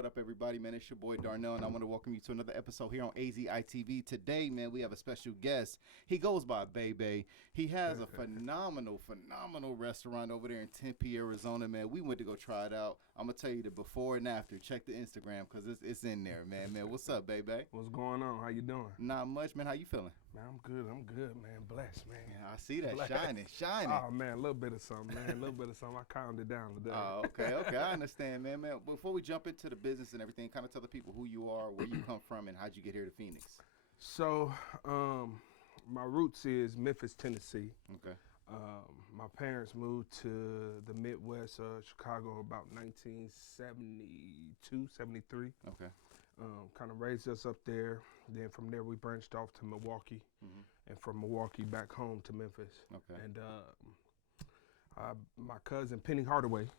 What up, everybody, man? It's your boy Darnell, and I want to welcome you to another episode here on AZITV. Today, man, we have a special guest. He goes by BayBays. He has a phenomenal restaurant over there in Tempe, Arizona, man. We went to go try it out. I'm going to tell you the before and after. Check the Instagram because it's in there, man. What's up, BayBays? What's going on? How you doing? Not much, man. How you feeling? Man, I'm good, man. Blessed, man. Yeah, I see that. Blessed. Shining. Oh, man, a little bit of something, man. A little bit of something. I calmed it down today. Oh, okay. I understand, man. Before we jump into the business and everything, kind of tell the people who you are, where you come from, and how'd you get here to Phoenix? So, my roots is Memphis, Tennessee. Okay. My parents moved to the Midwest, Chicago, about 1972, 73. Okay. Kind of raised us up there. Then from there we branched off to Milwaukee, and from Milwaukee back home to Memphis. Okay. And my cousin Penny Hardaway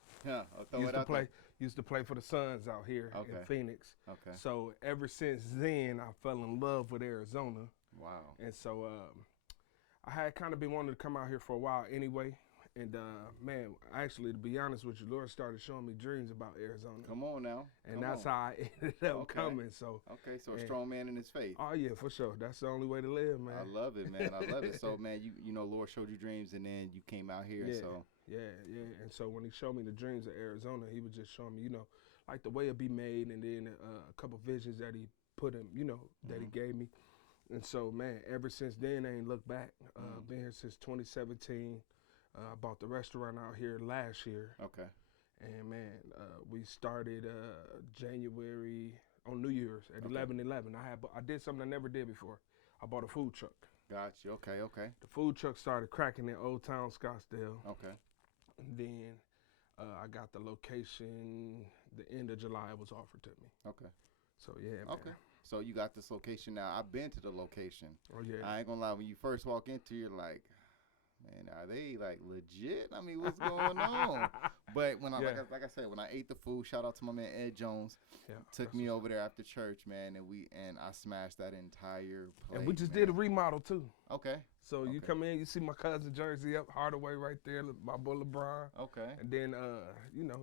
used to play for the Suns out here in Phoenix. Okay. So ever since then, I fell in love with Arizona. Wow. And so I had kind of been wanting to come out here for a while anyway. And man, actually, to be honest with you, Lord started showing me dreams about Arizona. Come on now. And that's how I ended up coming. So a strong man in his faith. Oh yeah, for sure. That's the only way to live, man. I love it, man. I love it. So man, you know, Lord showed you dreams, and then you came out here. Yeah. And so And so when he showed me the dreams of Arizona, he was just showing me, like the way it be made, and then a couple visions that he put in, that he gave me. And so man, ever since then, I ain't looked back. Been here since 2017. I bought the restaurant out here last year. Okay. And man, we started January on New Year's at 11/11. I did something I never did before. I bought a food truck. Gotcha. Okay. The food truck started cracking in Old Town Scottsdale. Okay. And then I got the location the end of July. It was offered to me. Okay. So yeah, man. Okay. So you got this location now. I've been to the location. Oh yeah. I ain't gonna lie. When you first walk into, you're like, man, are they like legit? I mean, what's going on? But when like I said, when I ate the food, shout out to my man Ed Jones. Yeah, took me over there after church, man, and I smashed that entire plate. And we just did a remodel too. Okay. So you come in, you see my cousin jersey up Hardaway right there, my boy LeBron. Okay. And then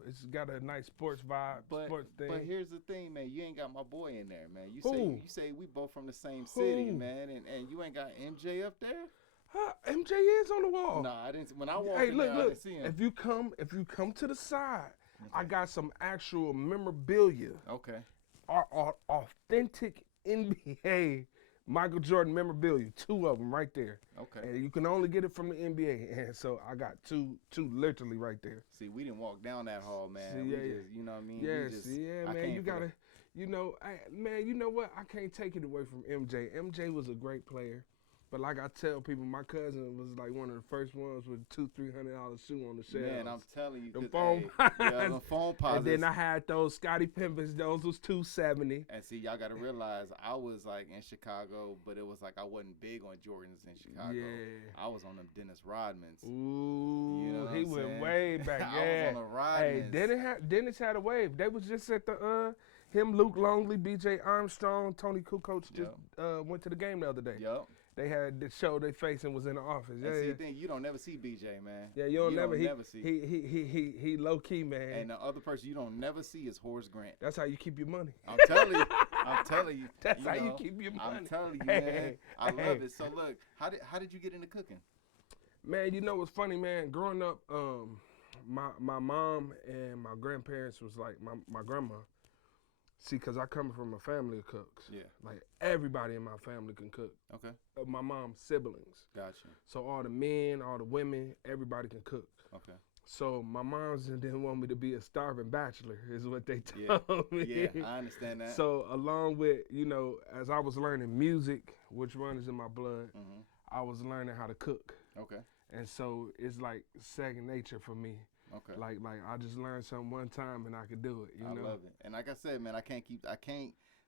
it's got a nice sports vibe, sports thing. But here's the thing, man, you ain't got my boy in there, man. You say we both from the same city, man, and you ain't got MJ up there? MJ is on the wall. Nah, I didn't. When I walked I didn't see him. If you come to the side, I got some actual memorabilia. Okay. Our authentic NBA Michael Jordan memorabilia, 2 of them right there. Okay. And you can only get it from the NBA, and so I got two literally right there. See, we didn't walk down that hall, man. See, Just, you know what I mean? Man, you gotta, man, you know what? I can't take it away from MJ. MJ was a great player. But like I tell people, my cousin was like one of the first ones with $200-300 shoe on the shelf. Man, I'm telling you, the phone the phone posits. And then I had those Scottie Pimpens. Those was $270. And see, y'all got to realize I was like in Chicago, but it was like I wasn't big on Jordans in Chicago. Yeah, I was on them Dennis Rodmans. Ooh, you know he went way back. I was on the Rodmans. Hey, Dennis had a wave. They was just at the him, Luke Longley, B.J. Armstrong, Tony Kukoc just went to the game the other day. Yep. They had to show their face and was in the office. And see, the thing, you don't never see BJ, man. Yeah, you don't never see. He low key, man. And the other person you don't never see is Horace Grant. That's how you keep your money. I'm telling you. That's how you keep your money. I'm telling you, man. I love it. So look, how did you get into cooking? Man, you know what's funny, man? Growing up, my mom and my grandparents was like my grandma. See, because I come from a family of cooks. Yeah. Like, everybody in my family can cook. Okay. My mom's siblings. Gotcha. So all the men, all the women, everybody can cook. Okay. So my moms didn't want me to be a starving bachelor, is what they told me. Yeah, I understand that. So along with, as I was learning music, which runs in my blood, I was learning how to cook. Okay. And so it's like second nature for me. Okay. Like I just learned something one time and I could do it. I love it. And like I said, man, I can't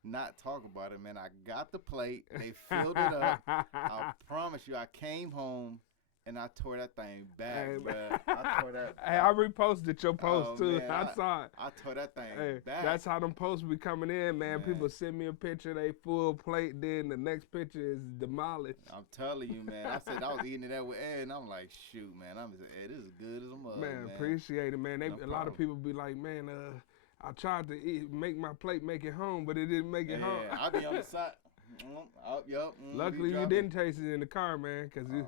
not talk about it, man. I got the plate. They filled it up. I promise you, I came home and I tore that thing back, bro. I tore that. Hey, I reposted your post too. Man, I saw it. I tore that thing back. That's how them posts be coming in, man. People send me a picture, they full plate, then the next picture is demolished. I'm telling you, man. I said I was eating it with Ed, and I'm like, shoot, man. I'm just, this is good as a mug, man. Appreciate it, man. A lot of people be like, man, I tried to make my plate, make it home, but it didn't make it home. Yeah, I'll be on the side. Yep. Luckily, you didn't taste it in the car, man, because you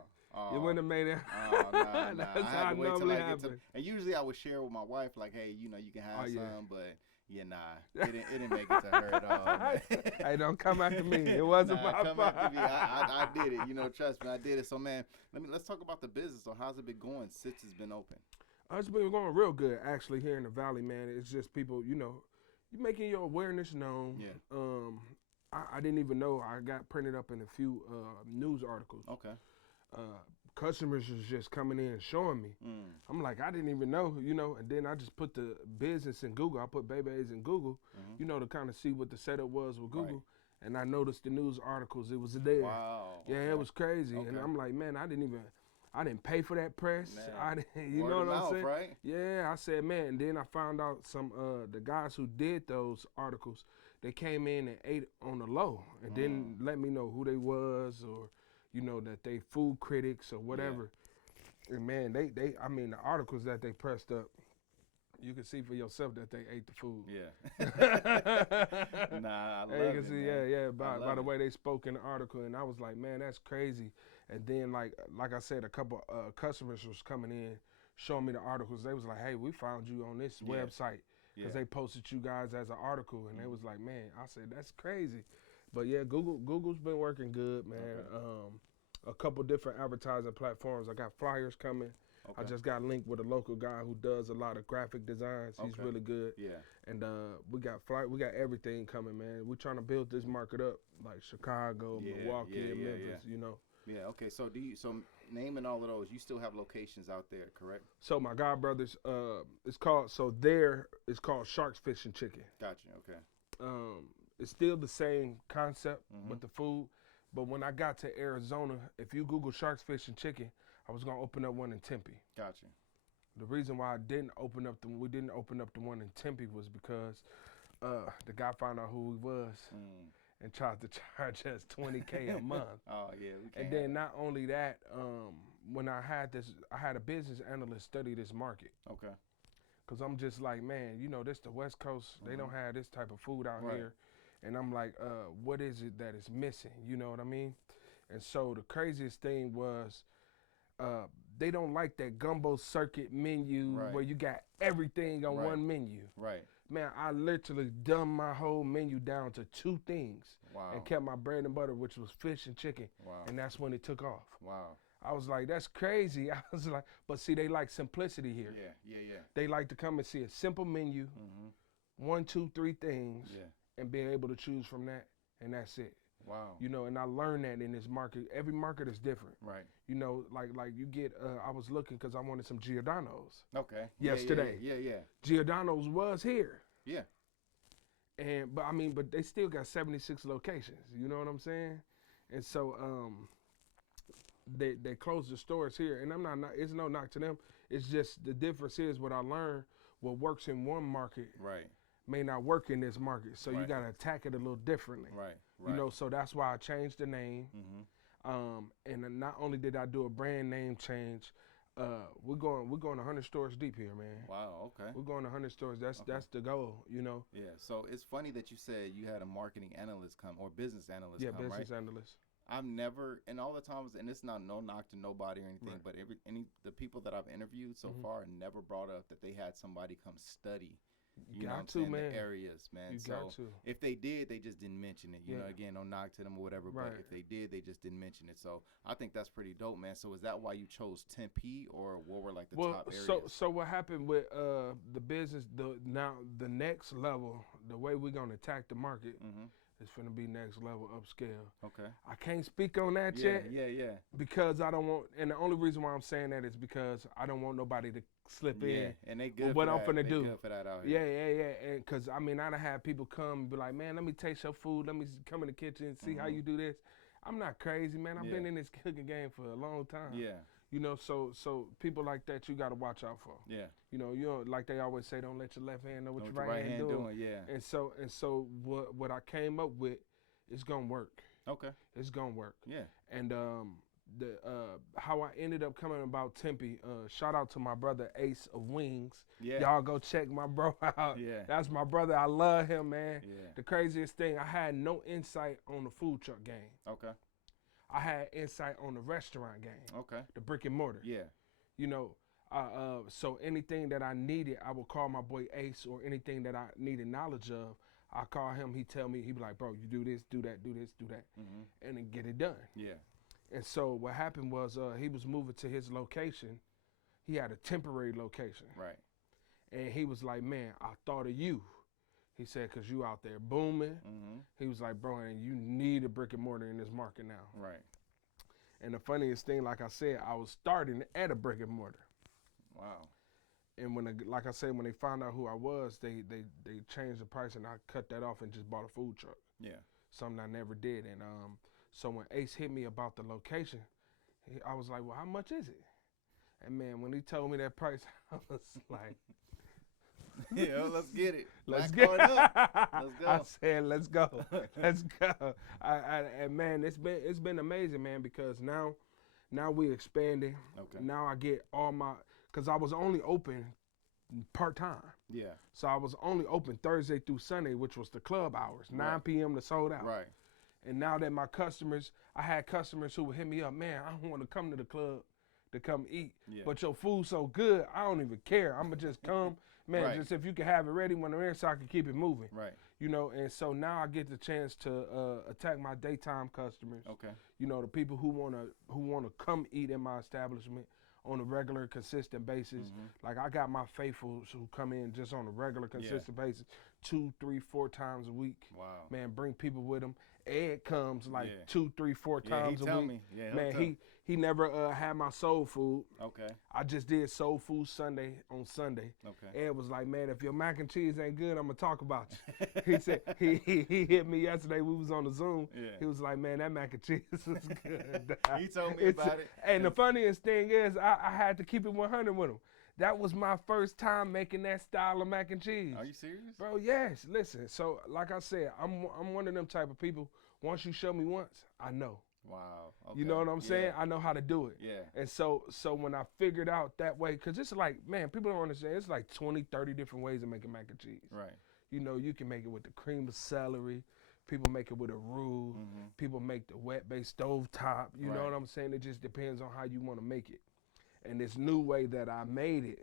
wouldn't have made it. Nah. That's I how had to it wait till normally I get happens. to. And usually I would share with my wife, like, hey, you can have some, but yeah, nah, it didn't make it to her at all. Man. Hey, don't come after me. It wasn't my come fault. after me. I did it. Trust me, I did it. So, man, let's talk about the business. So, how's it been going since it's been open? It's been going real good, actually, here in the Valley, man. It's just people, you making your awareness known. Yeah. I didn't even know I got printed up in a few news articles. Okay. Customers is just coming in and showing me. I'm like, I didn't even know, and then I just put the business in Google. I put BayBays in Google, to kind of see what the setup was with Google. Right. And I noticed the news articles. It was there. Wow. Yeah, okay. It was crazy. Okay. And I'm like, man, I didn't pay for that press. Man. I didn't, Word know what I'm mouth, saying? Right? Yeah, I said, man. And then I found out some the guys who did those articles, they came in and ate on the low and didn't let me know who they was or, that they food critics or whatever. Yeah. And man, the articles that they pressed up, you can see for yourself that they ate the food. Yeah. Nah, I love you can it, see, man. by the way they spoke in the article, and I was like, man, that's crazy. And then, like I said, a couple customers was coming in, showing me the articles. They was like, hey, we found you on this website because they posted you guys as an article, and they was like, man, I said, that's crazy. But yeah, Google's been working good, man. Okay. A couple different advertising platforms. I got flyers coming. Okay. I just got linked with a local guy who does a lot of graphic designs. He's really good. Yeah. And we got everything coming, man. We're trying to build this market up, like Chicago, Milwaukee, and Memphis. Yeah. Okay. So naming all of those, you still have locations out there, correct? So my God brothers, it's called Sharks Fish and Chicken. Gotcha. Okay. It's still the same concept with the food, but when I got to Arizona, if you Google Sharks Fish and Chicken, I was gonna open up one in Tempe. Gotcha. The reason why we didn't open up the one in Tempe was because the guy found out who he was and tried to charge us $20K a month. Oh yeah, we can't. And then not only that, when I had a business analyst study this market. Okay. Cause I'm just like, man, this the West Coast. They don't have this type of food out here, and I'm like, what is it that is missing? You know what I mean? And so the craziest thing was, they don't like that gumbo circuit menu where you got everything on one menu. Right. Man, I literally dumbed my whole menu down to 2 things and kept my bread and butter, which was fish and chicken. Wow. And that's when it took off. Wow. I was like, that's crazy. I was like, but see, they like simplicity here. Yeah. They like to come and see a simple menu, 1, 2, 3 things, and being able to choose from that, and that's it. Wow. And I learned that in this market. Every market is different. Right. Like you get, I was looking because I wanted some Giordano's. Okay. Yesterday. Yeah. Giordano's was here. Yeah. But they still got 76 locations. You know what I'm saying? And so, they closed the stores here, and it's no knock to them. It's just the difference is what I learned, what works in one market may not work in this market. So you got to attack it a little differently. Right. So that's why I changed the name. And not only did I do a brand name change, we're going 100 stores deep here, man. Wow, okay. We're going 100 stores. That's the goal, Yeah, so it's funny that you said you had a marketing analyst come or business analyst come, business analyst. I've never, and all the times, and it's not no knock to nobody or anything, but the people that I've interviewed so far never brought up that they had somebody come study. You know what I'm saying, man. The areas, man. If they did, they just didn't mention it. You know, again, no knock to them or whatever. But if they did, they just didn't mention it. So I think that's pretty dope, man. So is that why you chose Tempe, or what were like the top areas? So what happened with the business? The next level, the way we're gonna attack the market. It's finna be next level upscale. Okay. I can't speak on that yet. Yeah. Because I don't want, and the only reason why I'm saying that is because I don't want nobody to slip in. And they good what for I'm that. finna do. Good for that out here. Yeah. And cause I done had people come and be like, man, let me taste your food. Let me come in the kitchen and see how you do this. I'm not crazy, man. I've been in this cooking game for a long time. Yeah. So people like that you gotta watch out for. Yeah. You know, like they always say, don't let your left hand know what your right hand doing. Yeah. And so what I came up with is gonna work. Okay. It's gonna work. Yeah. And how I ended up coming about Tempe. Shout out to my brother Ace of Wings. Yeah. Y'all go check my bro out. Yeah. That's my brother. I love him, man. Yeah. The craziest thing, I had no insight on the food truck game. Okay. I had insight on the restaurant game. Okay. The brick and mortar. Yeah. You know, so anything that I needed, I would call my boy Ace, or anything that I needed knowledge of, I call him. He tell me, he be like, bro, you do this, do that, do this, do that, and then get it done. Yeah. And so what happened was he was moving to his location. He had a temporary location. Right. And he was like, man, I thought of you. He said, because you out there booming. He was like, bro, and you need a brick and mortar in this market now. Right. And the funniest thing, like I said, I was starting at a brick and mortar. Wow. And like I said, when they found out who I was, they changed the price, and I cut that off and just bought a food truck. Yeah. Something I never did. And so when Ace hit me about the location, I was like, well, how much is it? And man, when he told me that price, I was like, yeah, let's get it. Let's get get it. Let's go. I said, let's go. Let's go. And man, it's been amazing, man, because now we expanding. Okay. Now I get all my, because I was only open part-time. Yeah. So I was only open Thursday through Sunday, which was the club hours, 9 p.m. to sold out. Right. And now that I had customers who would hit me up, man, I don't want to come to the club to come eat, but your food's so good, I don't even care. I'm going to just come, man, just if you can have it ready when I'm in so I can keep it moving. Right. You know, and so now I get the chance to attack my daytime customers. Okay. You know, the people who wanna come eat in my establishment on a regular, consistent basis. Like I got my faithfuls who come in just on a regular, consistent basis, 2, 3, 4 times a week. Wow. Man, bring people with them. Ed comes like 2, 3, 4 times a week. Me. Yeah, man, he never had my soul food. Okay. I just did soul food Sunday on Sunday. Okay. Ed was like, man, if your mac and cheese ain't good, I'm gonna talk about you. He said he hit me yesterday. We was on the Zoom. Yeah. He was like, man, that mac and cheese was good. He told me about it. And the funniest thing is, I had to keep it 100 with him. That was my first time making that style of mac and cheese. Are you serious? Bro, yes. Listen, so like I said, I'm one of them type of people. Once you show me once, I know. Wow. Okay. You know what I'm saying? I know how to do it. Yeah. And so when I figured out that way, because it's like, man, people don't understand, it's like 20, 30 different ways of making mac and cheese. Right. You know, you can make it with the cream of celery. People make it with a roux. People make the wet-based stovetop. You know what I'm saying? It just depends on how you want to make it. And this new way that I made it,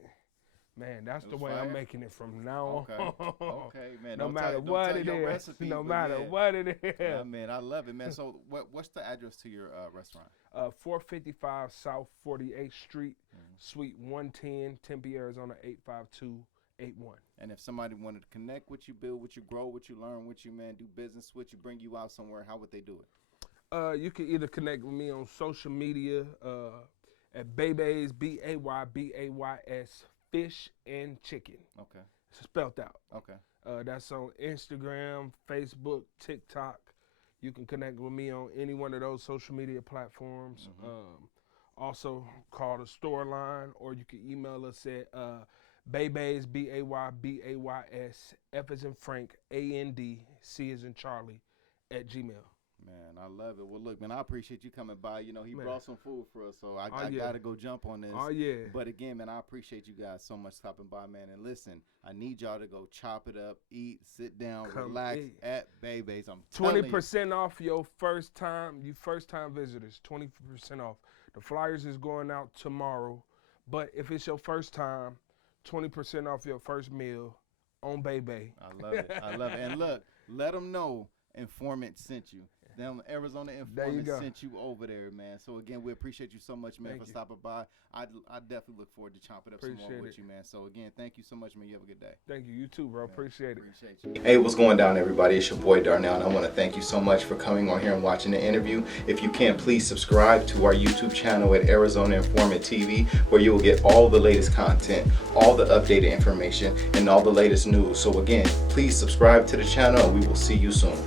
man, that's the way I'm making it from now on. Okay, man. No matter what it is. No matter what it is. Yeah, man, I love it, man. So what's the address to your restaurant? 455 South 48th Street, Suite 110, Tempe, Arizona 85281. And if somebody wanted to connect with you, build with you, grow with you, learn with you, man, do business with you, bring you out somewhere, how would they do it? You can either connect with me on social media at BayBays, BAYBAYS, Fish and Chicken. Okay. It's spelled out. Okay. That's on Instagram, Facebook, TikTok. You can connect with me on any one of those social media platforms. Also call the store line, or you can email us at BayBays, BAYBAYS, F as in Frank, AND, C as in Charlie, at Gmail. Man, I love it. Well, look, man, I appreciate you coming by. You know, he brought some food for us, so I got to go jump on this. Oh, yeah. But again, man, I appreciate you guys so much stopping by, man. And listen, I need y'all to go chop it up, eat, sit down, relax at BayBays. I'm telling you. 20% off your first time visitors, 20% off. The flyers is going out tomorrow. But if it's your first time, 20% off your first meal on BayBays. I love it. I love it. And look, let them know Informant sent you. Them Arizona Informant sent you over there, man. So again, we appreciate you so much, man, for stopping by. I definitely look forward to chopping up some more with you, man. So again, thank you so much, man. You have a good day. Thank you. You too, bro. Man, appreciate you. Hey, what's going down, everybody? It's your boy Darnell, and I want to thank you so much for coming on here and watching the interview. If you can, please subscribe to our YouTube channel at Arizona Informant TV, where you will get all the latest content, all the updated information, and all the latest news. So again, please subscribe to the channel, and we will see you soon.